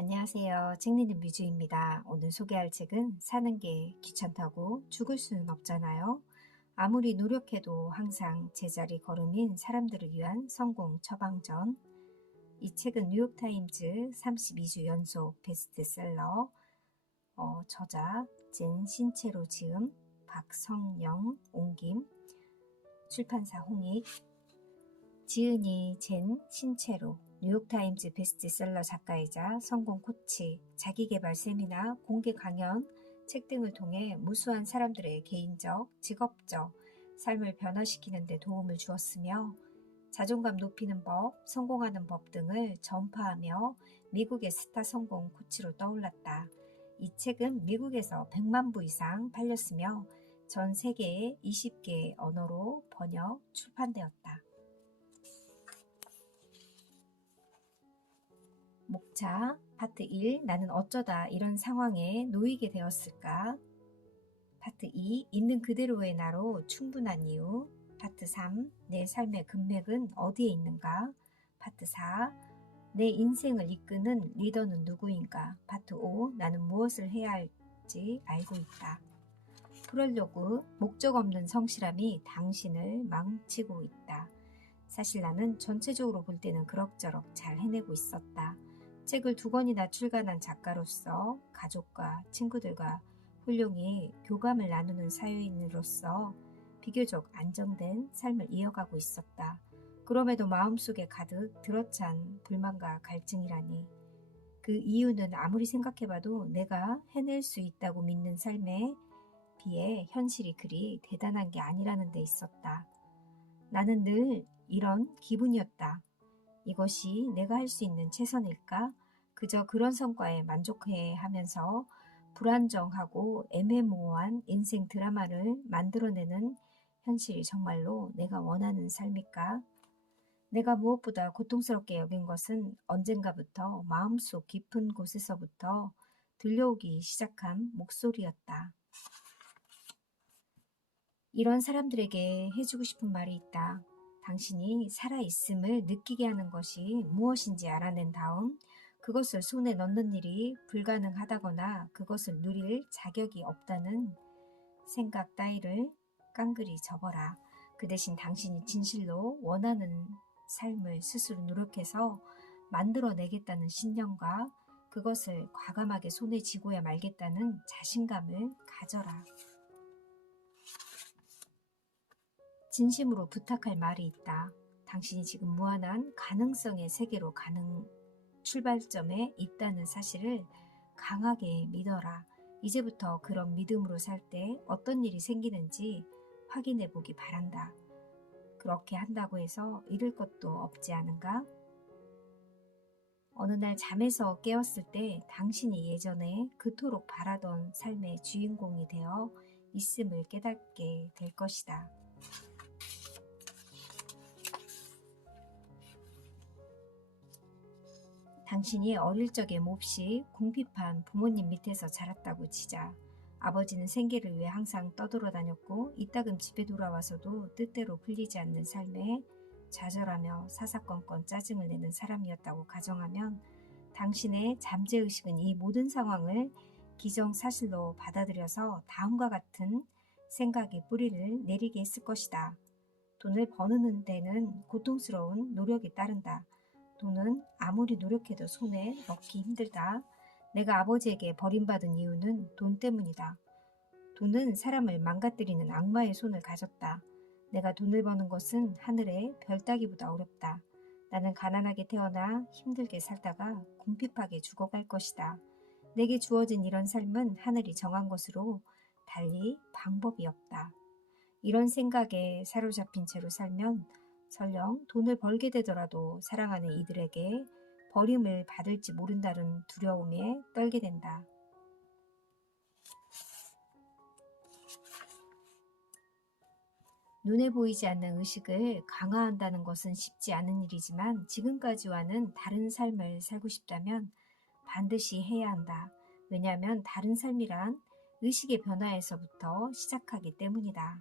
안녕하세요. 책 읽는 뮤즈입니다. 오늘 소개할 책은 사는 게 귀찮다고 죽을 수는 없잖아요. 아무리 노력해도 항상 제자리 걸음인 사람들을 위한 성공 처방전. 이 책은 뉴욕타임즈 32주 연속 베스트셀러, 저자 젠 신채로 지음, 박성영 옮김, 출판사 홍익, 지은이 젠 신채로, 뉴욕타임즈 베스트셀러 작가이자 성공 코치, 자기계발 세미나, 공개 강연, 책 등을 통해 무수한 사람들의 개인적, 직업적 삶을 변화시키는 데 도움을 주었으며 자존감 높이는 법, 성공하는 법 등을 전파하며 미국의 스타 성공 코치로 떠올랐다. 이 책은 미국에서 100만 부 이상 팔렸으며 전 세계의 20개의 언어로 번역, 출판되었다. 목차 파트 1. 나는 어쩌다 이런 상황에 놓이게 되었을까? 파트 2. 있는 그대로의 나로 충분한 이유. 파트 3. 내 삶의 금맥은 어디에 있는가? 파트 4. 내 인생을 이끄는 리더는 누구인가? 파트 5. 나는 무엇을 해야 할지 알고 있다. 프롤로그. 목적 없는 성실함이 당신을 망치고 있다. 사실 나는 전체적으로 볼 때는 그럭저럭 잘 해내고 있었다. 책을 2권이나 출간한 작가로서 가족과 친구들과 훌륭히 교감을 나누는 사회인으로서 비교적 안정된 삶을 이어가고 있었다. 그럼에도 마음속에 가득 들어찬 불만과 갈증이라니. 그 이유는 아무리 생각해봐도 내가 해낼 수 있다고 믿는 삶에 비해 현실이 그리 대단한 게 아니라는 데 있었다. 나는 늘 이런 기분이었다. 이것이 내가 할 수 있는 최선일까? 그저 그런 성과에 만족해 하면서 불안정하고 애매모호한 인생 드라마를 만들어내는 현실이 정말로 내가 원하는 삶일까? 내가 무엇보다 고통스럽게 여긴 것은 언젠가부터 마음속 깊은 곳에서부터 들려오기 시작한 목소리였다. 이런 사람들에게 해주고 싶은 말이 있다. 당신이 살아있음을 느끼게 하는 것이 무엇인지 알아낸 다음 그것을 손에 넣는 일이 불가능하다거나 그것을 누릴 자격이 없다는 생각 따위를 깡그리 접어라. 그 대신 당신이 진실로 원하는 삶을 스스로 노력해서 만들어내겠다는 신념과 그것을 과감하게 손에 쥐고야 말겠다는 자신감을 가져라. 진심으로 부탁할 말이 있다. 당신이 지금 무한한 가능성의 세계로 가는 출발점에 있다는 사실을 강하게 믿어라. 이제부터 그런 믿음으로 살 때 어떤 일이 생기는지 확인해 보기 바란다. 그렇게 한다고 해서 잃을 것도 없지 않은가? 어느 날 잠에서 깨었을 때 당신이 예전에 그토록 바라던 삶의 주인공이 되어 있음을 깨닫게 될 것이다. 당신이 어릴 적에 몹시 궁핍한 부모님 밑에서 자랐다고 치자. 아버지는 생계를 위해 항상 떠돌아다녔고 이따금 집에 돌아와서도 뜻대로 풀리지 않는 삶에 좌절하며 사사건건 짜증을 내는 사람이었다고 가정하면 당신의 잠재의식은 이 모든 상황을 기정사실로 받아들여서 다음과 같은 생각의 뿌리를 내리게 했을 것이다. 돈을 버는 데는 고통스러운 노력이 따른다. 돈은 아무리 노력해도 손에 넣기 힘들다. 내가 아버지에게 버림받은 이유는 돈 때문이다. 돈은 사람을 망가뜨리는 악마의 손을 가졌다. 내가 돈을 버는 것은 하늘의 별 따기보다 어렵다. 나는 가난하게 태어나 힘들게 살다가 궁핍하게 죽어갈 것이다. 내게 주어진 이런 삶은 하늘이 정한 것으로 달리 방법이 없다. 이런 생각에 사로잡힌 채로 살면 설령 돈을 벌게 되더라도 사랑하는 이들에게 버림을 받을지 모른다는 두려움에 떨게 된다. 눈에 보이지 않는 의식을 강화한다는 것은 쉽지 않은 일이지만 지금까지와는 다른 삶을 살고 싶다면 반드시 해야 한다. 왜냐하면 다른 삶이란 의식의 변화에서부터 시작하기 때문이다.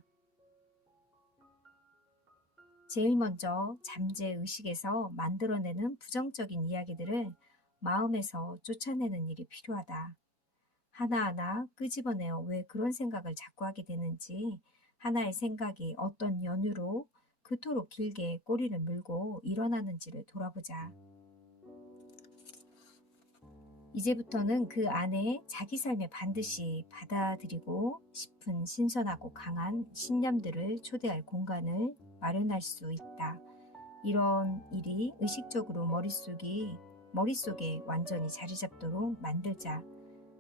제일 먼저 잠재의식에서 만들어내는 부정적인 이야기들을 마음에서 쫓아내는 일이 필요하다. 하나하나 끄집어내어 왜 그런 생각을 자꾸 하게 되는지, 하나의 생각이 어떤 연유로 그토록 길게 꼬리를 물고 일어나는지를 돌아보자. 이제부터는 그 안에 자기 삶에 반드시 받아들이고 싶은 신선하고 강한 신념들을 초대할 공간을 마련할 수 있다. 이런 일이 의식적으로 머릿속에 완전히 자리 잡도록 만들자.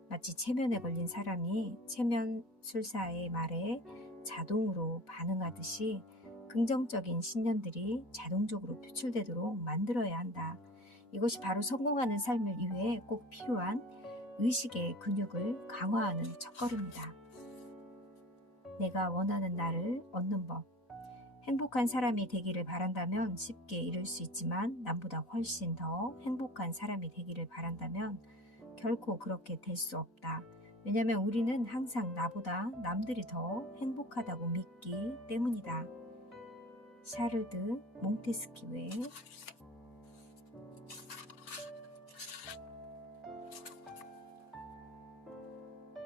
마치 체면에 걸린 사람이 체면술사의 말에 자동으로 반응하듯이 긍정적인 신념들이 자동적으로 표출되도록 만들어야 한다. 이것이 바로 성공하는 삶을 위해 꼭 필요한 의식의 근육을 강화하는 첫걸음이다. 내가 원하는 나를 얻는 법. 행복한 사람이 되기를 바란다면 쉽게 이룰 수 있지만 남보다 훨씬 더 행복한 사람이 되기를 바란다면 결코 그렇게 될 수 없다. 왜냐하면 우리는 항상 나보다 남들이 더 행복하다고 믿기 때문이다. 샤를드 몽테스키 외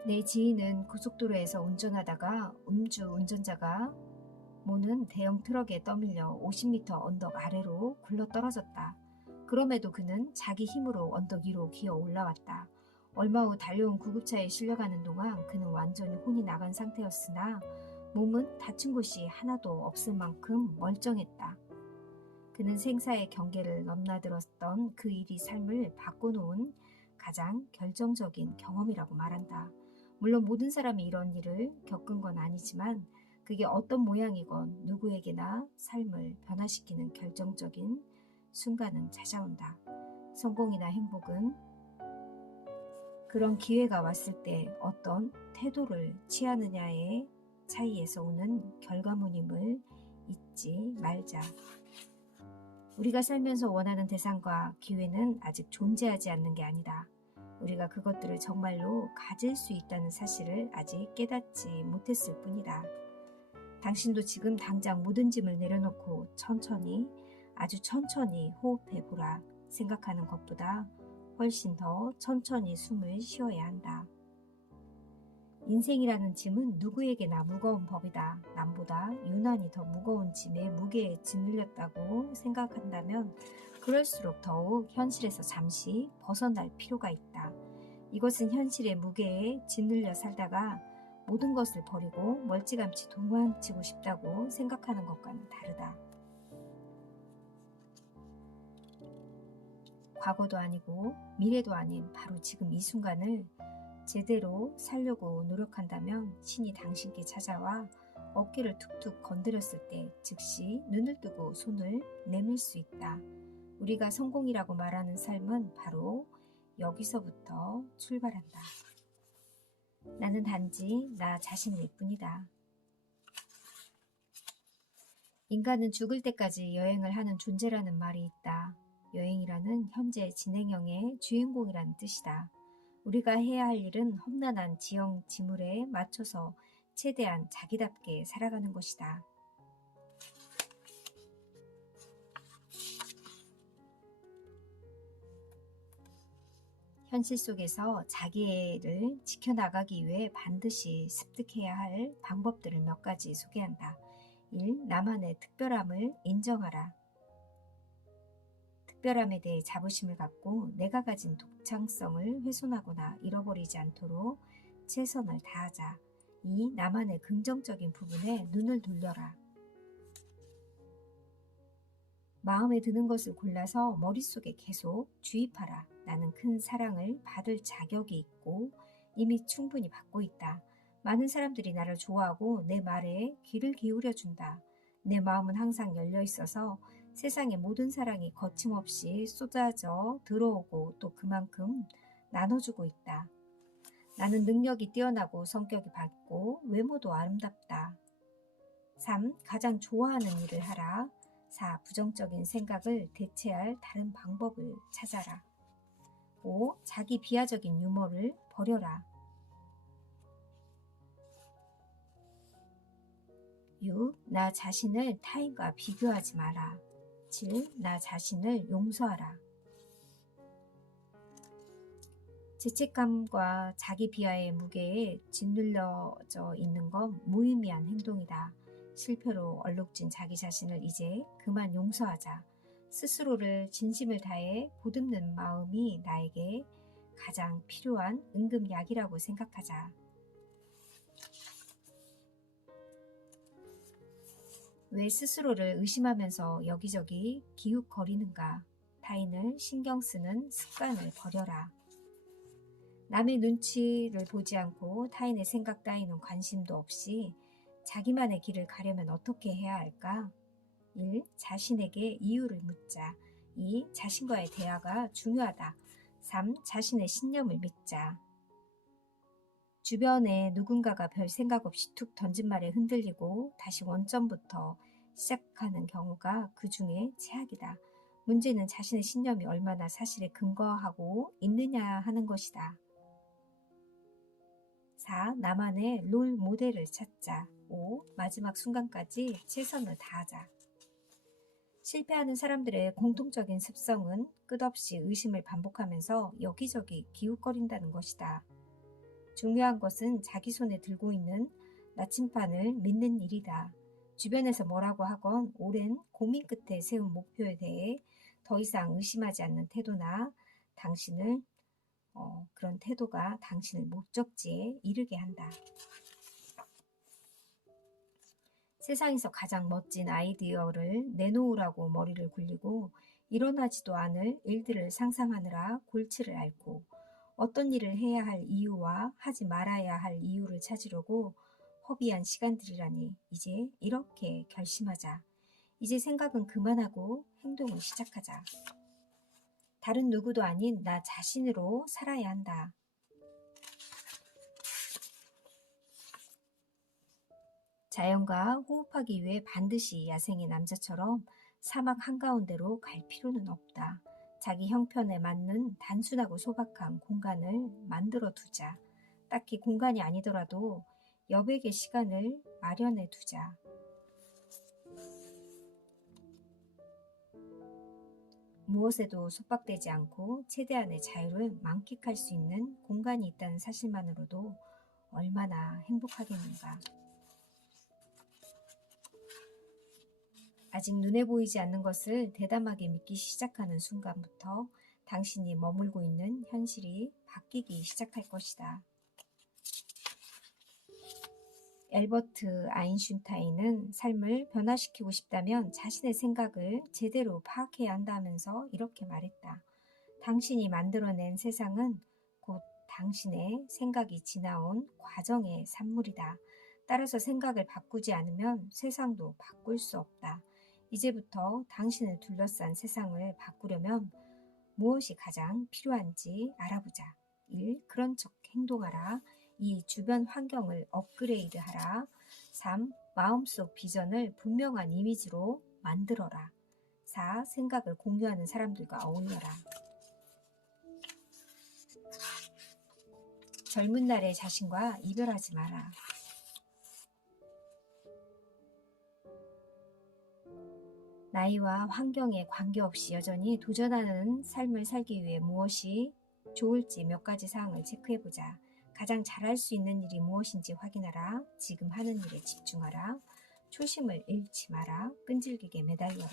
내 지인은 고속도로에서 운전하다가 음주 운전자가 모는 대형 트럭에 떠밀려 50m 언덕 아래로 굴러 떨어졌다. 그럼에도 그는 자기 힘으로 언덕 위로 기어 올라왔다. 얼마 후 달려온 구급차에 실려가는 동안 그는 완전히 혼이 나간 상태였으나 몸은 다친 곳이 하나도 없을 만큼 멀쩡했다. 그는 생사의 경계를 넘나들었던 그 일이 삶을 바꿔놓은 가장 결정적인 경험이라고 말한다. 물론 모든 사람이 이런 일을 겪은 건 아니지만 그게 어떤 모양이건 누구에게나 삶을 변화시키는 결정적인 순간은 찾아온다. 성공이나 행복은 그런 기회가 왔을 때 어떤 태도를 취하느냐의 차이에서 오는 결과물임을 잊지 말자. 우리가 살면서 원하는 대상과 기회는 아직 존재하지 않는 게 아니다. 우리가 그것들을 정말로 가질 수 있다는 사실을 아직 깨닫지 못했을 뿐이다. 당신도 지금 당장 모든 짐을 내려놓고 천천히, 아주 천천히 호흡해 보라 생각하는 것보다 훨씬 더 천천히 숨을 쉬어야 한다. 인생이라는 짐은 누구에게나 무거운 법이다. 남보다 유난히 더 무거운 짐에 무게에 짓눌렸다고 생각한다면 그럴수록 더욱 현실에서 잠시 벗어날 필요가 있다. 이것은 현실의 무게에 짓눌려 살다가 모든 것을 버리고 멀찌감치 도망치고 싶다고 생각하는 것과는 다르다. 과거도 아니고 미래도 아닌 바로 지금 이 순간을 제대로 살려고 노력한다면 신이 당신께 찾아와 어깨를 툭툭 건드렸을 때 즉시 눈을 뜨고 손을 내밀 수 있다. 우리가 성공이라고 말하는 삶은 바로 여기서부터 출발한다. 나는 단지 나 자신일 뿐이다. 인간은 죽을 때까지 여행을 하는 존재라는 말이 있다. 여행이라는 현재 진행형의 주인공이라는 뜻이다. 우리가 해야 할 일은 험난한 지형 지물에 맞춰서 최대한 자기답게 살아가는 것이다. 현실 속에서 자기를 지켜나가기 위해 반드시 습득해야 할 방법들을 몇 가지 소개한다. 1. 나만의 특별함을 인정하라. 특별함에 대해 자부심을 갖고 내가 가진 독창성을 훼손하거나 잃어버리지 않도록 최선을 다하자. 2. 나만의 긍정적인 부분에 눈을 돌려라. 마음에 드는 것을 골라서 머릿속에 계속 주입하라. 나는 큰 사랑을 받을 자격이 있고 이미 충분히 받고 있다. 많은 사람들이 나를 좋아하고 내 말에 귀를 기울여준다. 내 마음은 항상 열려 있어서 세상의 모든 사랑이 거침없이 쏟아져 들어오고 또 그만큼 나눠주고 있다. 나는 능력이 뛰어나고 성격이 밝고 외모도 아름답다. 3. 가장 좋아하는 일을 하라. 4. 부정적인 생각을 대체할 다른 방법을 찾아라. 5. 자기 비하적인 유머를 버려라. 6. 나 자신을 타인과 비교하지 마라. 7. 나 자신을 용서하라. 죄책감과 자기 비하의 무게에 짓눌려져 있는 건 무의미한 행동이다. 실패로 얼룩진 자기 자신을 이제 그만 용서하자. 스스로를 진심을 다해 보듬는 마음이 나에게 가장 필요한 응급약이라고 생각하자. 왜 스스로를 의심하면서 여기저기 기웃거리는가? 타인을 신경 쓰는 습관을 버려라. 남의 눈치를 보지 않고 타인의 생각 따위는 관심도 없이 자기만의 길을 가려면 어떻게 해야 할까? 1. 자신에게 이유를 묻자. 2. 자신과의 대화가 중요하다. 3. 자신의 신념을 믿자. 주변에 누군가가 별 생각 없이 툭 던진 말에 흔들리고 다시 원점부터 시작하는 경우가 그 중에 최악이다. 문제는 자신의 신념이 얼마나 사실에 근거하고 있느냐 하는 것이다. 4. 나만의 롤 모델을 찾자. 5. 마지막 순간까지 최선을 다하자. 실패하는 사람들의 공통적인 습성은 끝없이 의심을 반복하면서 여기저기 기웃거린다는 것이다. 중요한 것은 자기 손에 들고 있는 나침판을 믿는 일이다. 주변에서 뭐라고 하건 오랜 고민 끝에 세운 목표에 대해 더 이상 의심하지 않는 태도나 그런 태도가 당신을 목적지에 이르게 한다. 세상에서 가장 멋진 아이디어를 내놓으라고 머리를 굴리고 일어나지도 않을 일들을 상상하느라 골치를 앓고 어떤 일을 해야 할 이유와 하지 말아야 할 이유를 찾으려고 허비한 시간들이라니 이제 이렇게 결심하자. 이제 생각은 그만하고 행동을 시작하자. 다른 누구도 아닌 나 자신으로 살아야 한다. 자연과 호흡하기 위해 반드시 야생의 남자처럼 사막 한가운데로 갈 필요는 없다. 자기 형편에 맞는 단순하고 소박한 공간을 만들어 두자. 딱히 공간이 아니더라도 여백의 시간을 마련해 두자. 무엇에도 속박되지 않고 최대한의 자유를 만끽할 수 있는 공간이 있다는 사실만으로도 얼마나 행복하겠는가. 아직 눈에 보이지 않는 것을 대담하게 믿기 시작하는 순간부터 당신이 머물고 있는 현실이 바뀌기 시작할 것이다. 엘버트 아인슈타인은 삶을 변화시키고 싶다면 자신의 생각을 제대로 파악해야 한다면서 이렇게 말했다. 당신이 만들어낸 세상은 곧 당신의 생각이 지나온 과정의 산물이다. 따라서 생각을 바꾸지 않으면 세상도 바꿀 수 없다. 이제부터 당신을 둘러싼 세상을 바꾸려면 무엇이 가장 필요한지 알아보자. 1. 그런 척 행동하라. 2. 주변 환경을 업그레이드하라. 3. 마음속 비전을 분명한 이미지로 만들어라. 4. 생각을 공유하는 사람들과 어울려라. 젊은 날의 자신과 이별하지 마라. 나이와 환경에 관계없이 여전히 도전하는 삶을 살기 위해 무엇이 좋을지 몇 가지 사항을 체크해보자. 가장 잘할 수 있는 일이 무엇인지 확인하라. 지금 하는 일에 집중하라. 초심을 잃지 마라. 끈질기게 매달려라.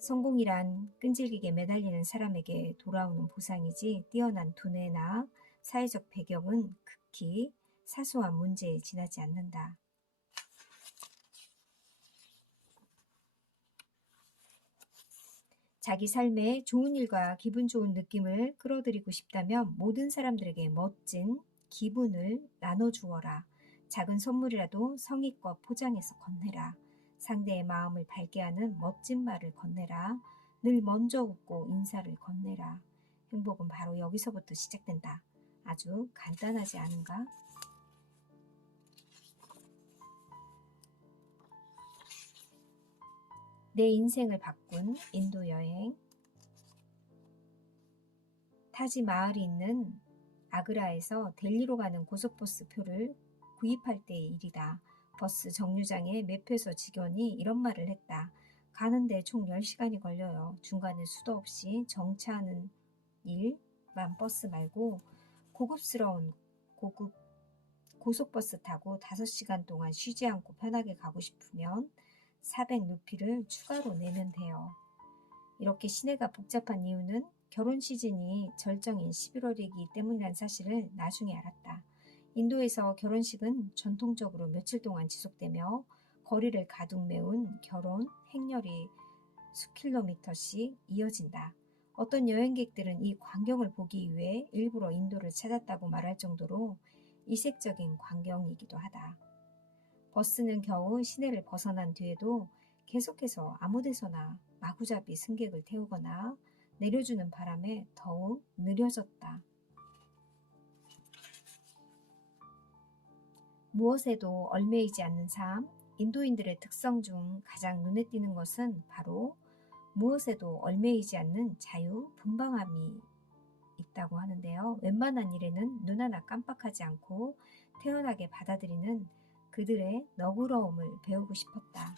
성공이란 끈질기게 매달리는 사람에게 돌아오는 보상이지 뛰어난 두뇌나 사회적 배경은 극히 사소한 문제에 지나지 않는다. 자기 삶에 좋은 일과 기분 좋은 느낌을 끌어들이고 싶다면 모든 사람들에게 멋진 기분을 나눠주어라. 작은 선물이라도 성의껏 포장해서 건네라. 상대의 마음을 밝게 하는 멋진 말을 건네라. 늘 먼저 웃고 인사를 건네라. 행복은 바로 여기서부터 시작된다. 아주 간단하지 않은가? 내 인생을 바꾼 인도 여행. 타지 마을이 있는 아그라에서 델리로 가는 고속버스 표를 구입할 때의 일이다. 버스 정류장에 매표소 직원이 이런 말을 했다. 가는데 총 10시간이 걸려요. 중간에 수도 없이 정차하는 일 시간만 버스 말고 고급스러운 고속버스 타고 5시간 동안 쉬지 않고 편하게 가고 싶으면 400루피를 추가로 내면 돼요. 이렇게 시내가 복잡한 이유는 결혼 시즌이 절정인 11월이기 때문이란 사실을 나중에 알았다. 인도에서 결혼식은 전통적으로 며칠 동안 지속되며 거리를 가득 메운 결혼 행렬이 수킬로미터씩 이어진다. 어떤 여행객들은 이 광경을 보기 위해 일부러 인도를 찾았다고 말할 정도로 이색적인 광경이기도 하다. 버스는 겨우 시내를 벗어난 뒤에도 계속해서 아무데서나 마구잡이 승객을 태우거나 내려주는 바람에 더욱 느려졌다. 무엇에도 얽매이지 않는 삶, 인도인들의 특성 중 가장 눈에 띄는 것은 바로 무엇에도 얽매이지 않는 자유, 분방함이 있다고 하는데요. 웬만한 일에는 눈 하나 깜빡하지 않고 태연하게 받아들이는 그들의 너그러움을 배우고 싶었다.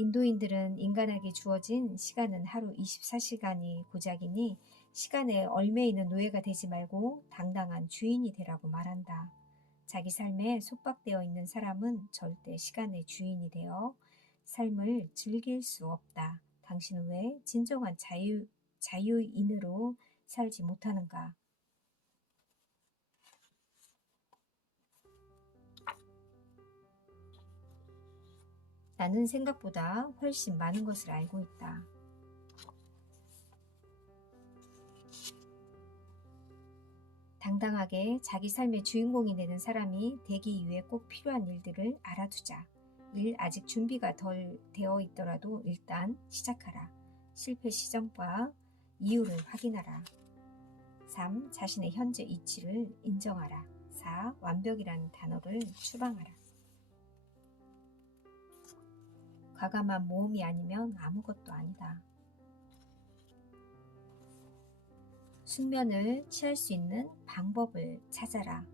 인도인들은 인간에게 주어진 시간은 하루 24시간이 고작이니 시간에 얽매이는 노예가 되지 말고 당당한 주인이 되라고 말한다. 자기 삶에 속박되어 있는 사람은 절대 시간의 주인이 되어 삶을 즐길 수 없다. 당신은 왜 진정한 자유인으로 살지 못하는가? 나는 생각보다 훨씬 많은 것을 알고 있다. 당당하게 자기 삶의 주인공이 되는 사람이 되기 위해 꼭 필요한 일들을 알아두자. 일 아직 준비가 덜 되어 있더라도 일단 시작하라. 실패 시점과 이유를 확인하라. 3. 자신의 현재 이치를 인정하라. 4. 완벽이라는 단어를 추방하라. 과감한 모험이 아니면 아무것도 아니다. 숙면을 취할 수 있는 방법을 찾아라.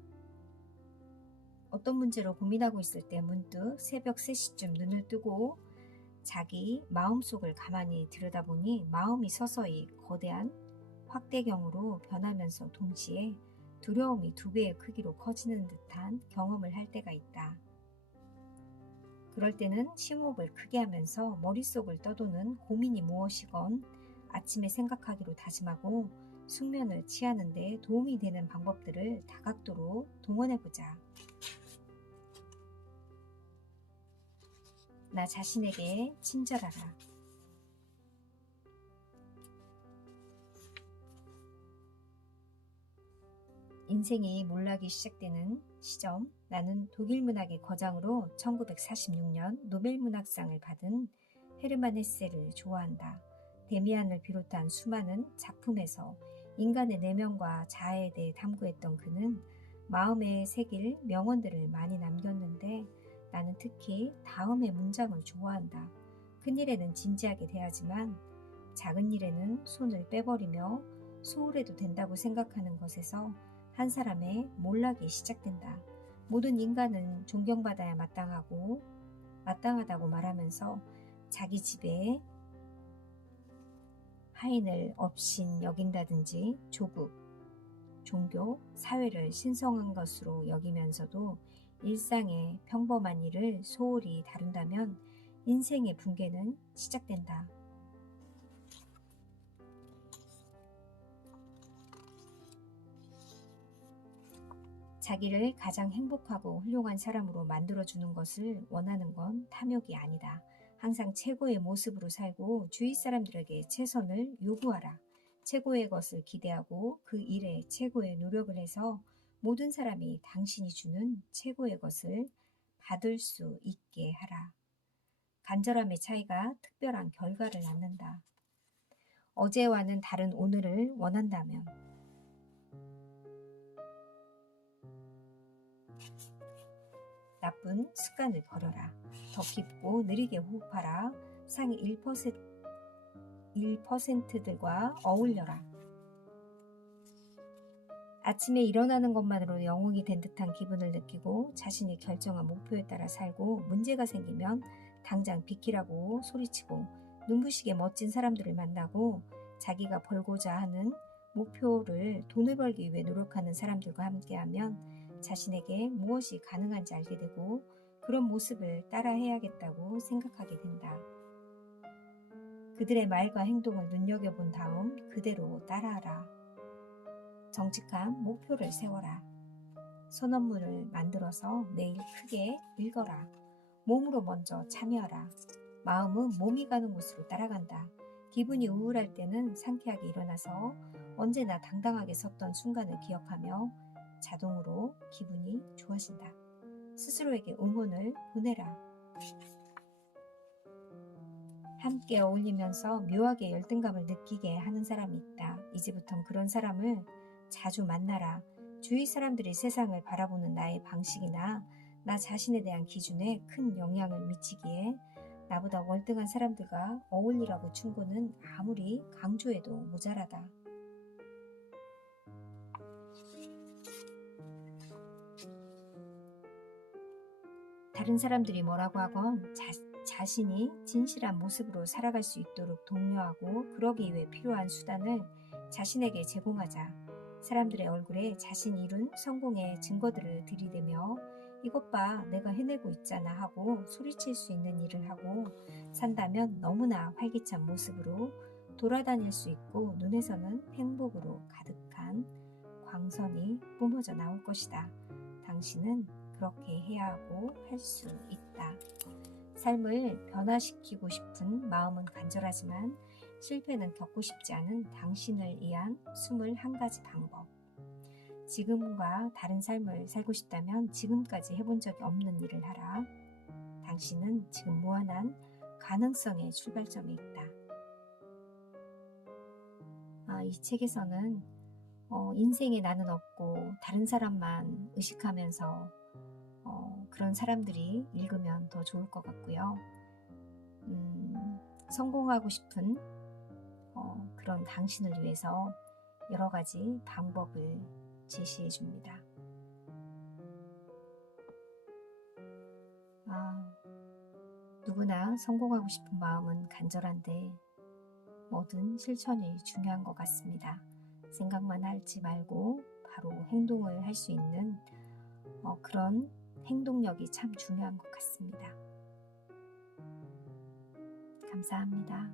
어떤 문제로 고민하고 있을 때 문득 새벽 3시쯤 눈을 뜨고 자기 마음속을 가만히 들여다보니 마음이 서서히 거대한 확대경으로 변하면서 동시에 두려움이 2배의 크기로 커지는 듯한 경험을 할 때가 있다. 그럴 때는 심호흡을 크게 하면서 머릿속을 떠도는 고민이 무엇이건 아침에 생각하기로 다짐하고 숙면을 취하는 데 도움이 되는 방법들을 다각도로 동원해보자. 나 자신에게 친절하라. 인생이 몰락이 시작되는 시점, 나는 독일 문학의 거장으로 1946년 노벨문학상을 받은 헤르만 헤세를 좋아한다. 데미안을 비롯한 수많은 작품에서 인간의 내면과 자아에 대해 탐구했던 그는 마음에 새길 명언들을 많이 남겼는데 나는 특히 다음의 문장을 좋아한다. 큰일에는 진지하게 대하지만 작은 일에는 손을 빼버리며 소홀해도 된다고 생각하는 것에서 한 사람의 몰락이 시작된다. 모든 인간은 존경받아야 마땅하다고 말하면서 자기 집에 하인을 업신 여긴다든지 조국, 종교, 사회를 신성한 것으로 여기면서도 일상의 평범한 일을 소홀히 다룬다면 인생의 붕괴는 시작된다. 자기를 가장 행복하고 훌륭한 사람으로 만들어주는 것을 원하는 건 탐욕이 아니다. 항상 최고의 모습으로 살고 주위 사람들에게 최선을 요구하라. 최고의 것을 기대하고 그 일에 최고의 노력을 해서 모든 사람이 당신이 주는 최고의 것을 받을 수 있게 하라. 간절함의 차이가 특별한 결과를 낳는다. 어제와는 다른 오늘을 원한다면 나쁜 습관을 버려라. 더 깊고 느리게 호흡하라. 상위 1%들과 어울려라. 아침에 일어나는 것만으로 영웅이 된 듯한 기분을 느끼고 자신이 결정한 목표에 따라 살고 문제가 생기면 당장 비키라고 소리치고 눈부시게 멋진 사람들을 만나고 자기가 벌고자 하는 목표를 돈을 벌기 위해 노력하는 사람들과 함께하면 자신에게 무엇이 가능한지 알게 되고 그런 모습을 따라해야겠다고 생각하게 된다. 그들의 말과 행동을 눈여겨본 다음 그대로 따라하라. 정직한 목표를 세워라. 선언문을 만들어서 매일 크게 읽어라. 몸으로 먼저 참여하라. 마음은 몸이 가는 곳으로 따라간다. 기분이 우울할 때는 상쾌하게 일어나서 언제나 당당하게 섰던 순간을 기억하며 자동으로 기분이 좋아진다. 스스로에게 응원을 보내라. 함께 어울리면서 묘하게 열등감을 느끼게 하는 사람이 있다. 이제부턴 그런 사람을 자주 만나라. 주위 사람들이 세상을 바라보는 나의 방식이나 나 자신에 대한 기준에 큰 영향을 미치기에 나보다 월등한 사람들과 어울리라고 충고는 아무리 강조해도 모자라다. 다른 사람들이 뭐라고 하건 자신이 진실한 모습으로 살아갈 수 있도록 독려하고 그러기 위해 필요한 수단을 자신에게 제공하자. 사람들의 얼굴에 자신이 이룬 성공의 증거들을 들이대며 이것 봐 내가 해내고 있잖아 하고 소리칠 수 있는 일을 하고 산다면 너무나 활기찬 모습으로 돌아다닐 수 있고 눈에서는 행복으로 가득한 광선이 뿜어져 나올 것이다. 당신은 그렇게 해야 하고 할 수 있다. 삶을 변화시키고 싶은 마음은 간절하지만 실패는 겪고 싶지 않은 당신을 위한 21가지 방법. 지금과 다른 삶을 살고 싶다면 지금까지 해본 적이 없는 일을 하라. 당신은 지금 무한한 가능성의 출발점에 있다. 이 책에서는 인생에 나는 없고 다른 사람만 의식하면서 그런 사람들이 읽으면 더 좋을 것 같고요. 성공하고 싶은 그런 당신을 위해서 여러 가지 방법을 제시해 줍니다. 누구나 성공하고 싶은 마음은 간절한데 뭐든 실천이 중요한 것 같습니다. 생각만 하지 말고 바로 행동을 할 수 있는 그런 행동력이 참 중요한 것 같습니다. 감사합니다.